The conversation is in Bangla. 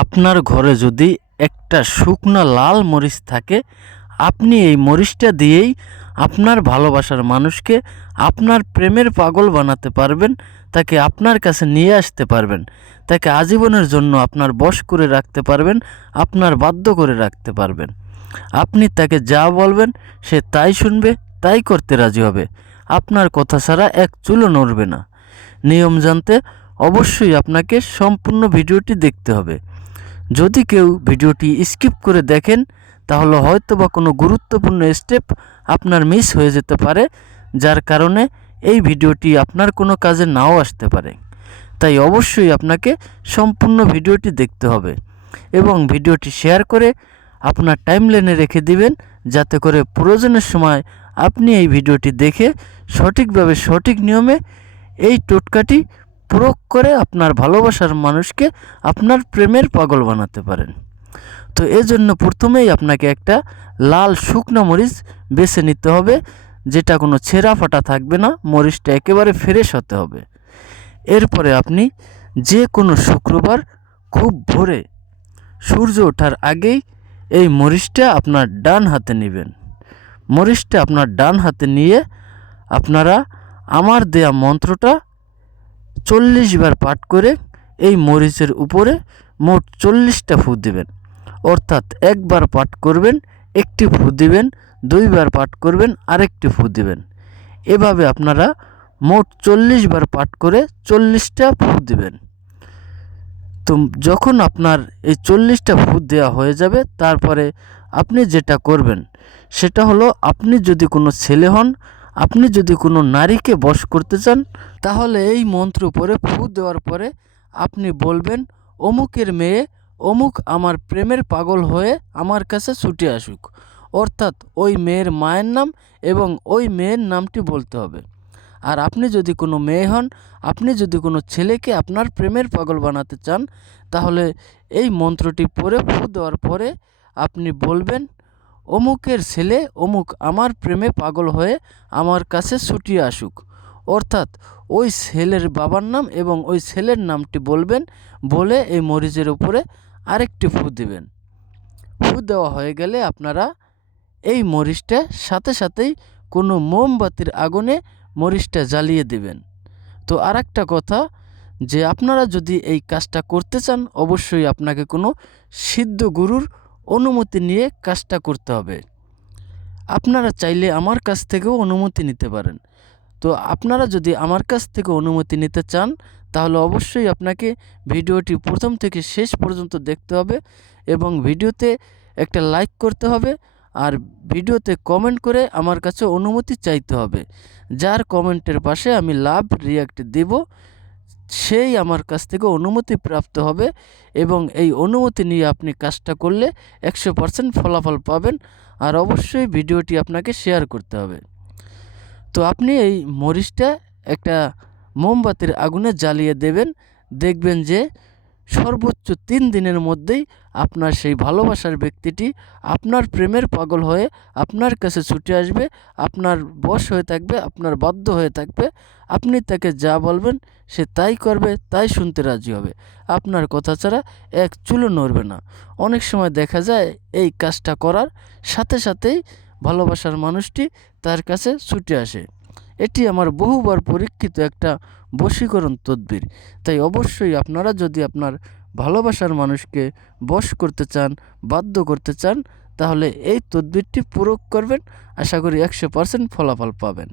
আপনার ঘরে যদি একটা শুকনো লাল মরিচ থাকে, আপনি এই মরিচটা দিয়েই আপনার ভালোবাসার মানুষকে আপনার প্রেমের পাগল বানাতে পারবেন, তাকে আপনার কাছে নিয়ে আসতে পারবেন, তাকে আজীবনের জন্য আপনার বশ করে রাখতে পারবেন, আপনার বাধ্য করে রাখতে পারবেন। আপনি তাকে যা বলবেন সে তাই শুনবে, তাই করতে রাজি হবে। আপনার কথা ছাড়া এক চুলও নড়বে না। নিয়ম জানতে অবশ্যই আপনাকে সম্পূর্ণ ভিডিওটি দেখতে হবে। যদি কেউ ভিডিওটি স্কিপ করে দেখেন তাহলে হয়তো বা কোনো গুরুত্বপূর্ণ স্টেপ আপনার মিস হয়ে যেতে পারে, যার কারণে এই ভিডিওটি আপনার কোনো কাজে নাও আসতে পারে। তাই অবশ্যই আপনাকে সম্পূর্ণ ভিডিওটি দেখতে হবে এবং ভিডিওটি শেয়ার করে আপনার টাইমলাইনে রেখে দিবেন, যাতে করে প্রয়োজনের সময় আপনি এই ভিডিওটি দেখে সঠিকভাবে সঠিক নিয়মে এই টোটকাটি প্রয়োগ করে আপনার ভালোবাসার মানুষকে আপনার প্রেমের পাগল বানাতে পারেন। তো এজন্য প্রথমেই আপনাকে একটা লাল শুকনো মরিচ বেছে নিতে হবে, যেটা কোনো ছেঁড়া ফাটা থাকবে না, মরিচটা একেবারে ফ্রেশ হতে হবে। এরপরে আপনি যে কোনো শুক্রবার খুব ভোরে সূর্য ওঠার আগেই এই মরিচটা আপনার ডান হাতে নেবেন। মরিচটা আপনার ডান হাতে নিয়ে আপনারা আমার দেয়া মন্ত্রটা 40 বার পাঠ করে এই মরিচের উপরে মোট 40টা ফু দিবেন। অর্থাৎ একবার পাঠ করবেন, একটি ফু দিবেন, 2 বার পাঠ করবেন, আরেকটি ফু দিবেন। এভাবে আপনারা মোট 40 বার পাঠ করে 40টা ফু দিবেন। তো যখন আপনার এই 40টা ফু দেওয়া হয়ে যাবে, তারপরে আপনি যেটা করবেন সেটা হলো, আপনি যদি কোনো ছেলে হন, আপনি যদি কোনো নারীকে বশ করতে চান, তাহলে এই মন্ত্র পড়ে ফু দেওয়ার পরে আপনি বলবেন, অমুকের মেয়ে অমুক আমার প্রেমের পাগল হয়ে আমার কাছে ছুটে আসুক। অর্থাৎ ওই মেয়ের মায়ের নাম এবং ওই মেয়ের নামটি বলতে হবে। আর আপনি যদি কোনো মেয়ে হন, আপনি যদি কোনো ছেলেকে আপনার প্রেমের পাগল বানাতে চান, তাহলে এই মন্ত্রটি পড়ে ফু দেওয়ার পরে আপনি বলবেন, অমুকের ছেলে অমুক আমার প্রেমে পাগল হয়ে আমার কাছে ছুটিয়ে আসুক। অর্থাৎ ওই ছেলের বাবার নাম এবং ওই ছেলের নামটি বলবেন, বলে এই মরিচের উপরে আরেকটি ফু দিবেন। ফু দেওয়া হয়ে গেলে আপনারা এই মরিচটা সাথে সাথেই কোনো মোমবাতির আগুনে মরিচটা জ্বালিয়ে দেবেন। তো আরেকটা কথা, যে আপনারা যদি এই কাজটা করতে চান, অবশ্যই আপনাকে কোনো সিদ্ধ গুরুর অনুমতি নিয়ে কাজটা করতে হবে। আপনারা চাইলে আমার কাছ থেকেও অনুমতি নিতে পারেন। তো আপনারা যদি আমার কাছ থেকে অনুমতি নিতে চান, তাহলে অবশ্যই আপনাকে ভিডিওটি প্রথম থেকে শেষ পর্যন্ত দেখতে হবে এবং ভিডিওতে একটা লাইক করতে হবে, আর ভিডিওতে কমেন্ট করে আমার কাছে অনুমতি চাইতে হবে। যার কমেন্টের পাশে আমি লাভ রিয়াক্ট দেব, সেই আমার কাছ থেকে অনুমতি প্রাপ্ত হবে এবং এই অনুমতি নিয়ে আপনি কাজটা করলে 100% ফলাফল পাবেন। আর অবশ্যই ভিডিওটি আপনাকে শেয়ার করতে হবে। তো আপনি এই মরিচটা একটা মোমবাতির আগুনে জ্বালিয়ে দেবেন। দেখবেন যে সর্বোচ্চ 3 দিনের মধ্যেই আপনার সেই ভালোবাসার ব্যক্তিটি আপনার প্রেমের পাগল হয়ে আপনার কাছে ছুটে আসবে, আপনার বশ হয়ে থাকবে, আপনার বাধ্য হয়ে থাকবে। আপনি তাকে যা বলবেন সে তাই করবে, তাই শুনতে রাজি হবে। আপনার কথা ছাড়া এক চুলও নড়বে না। অনেক সময় দেখা যায় এই কাজটা করার সাথে সাথেই ভালোবাসার মানুষটি তার কাছে ছুটে আসে। এটি আমার বহুবার পরীক্ষিত একটা বশীকরণ তদবির। তাই অবশ্যই আপনারা যদি আপনার ভালোবাসার মানুষকে বশ করতে চান, বাধ্য করতে চান, তাহলে এই তদবিরটি প্রয়োগ করবেন। আশা করি 100% ফলাফল পাবেন।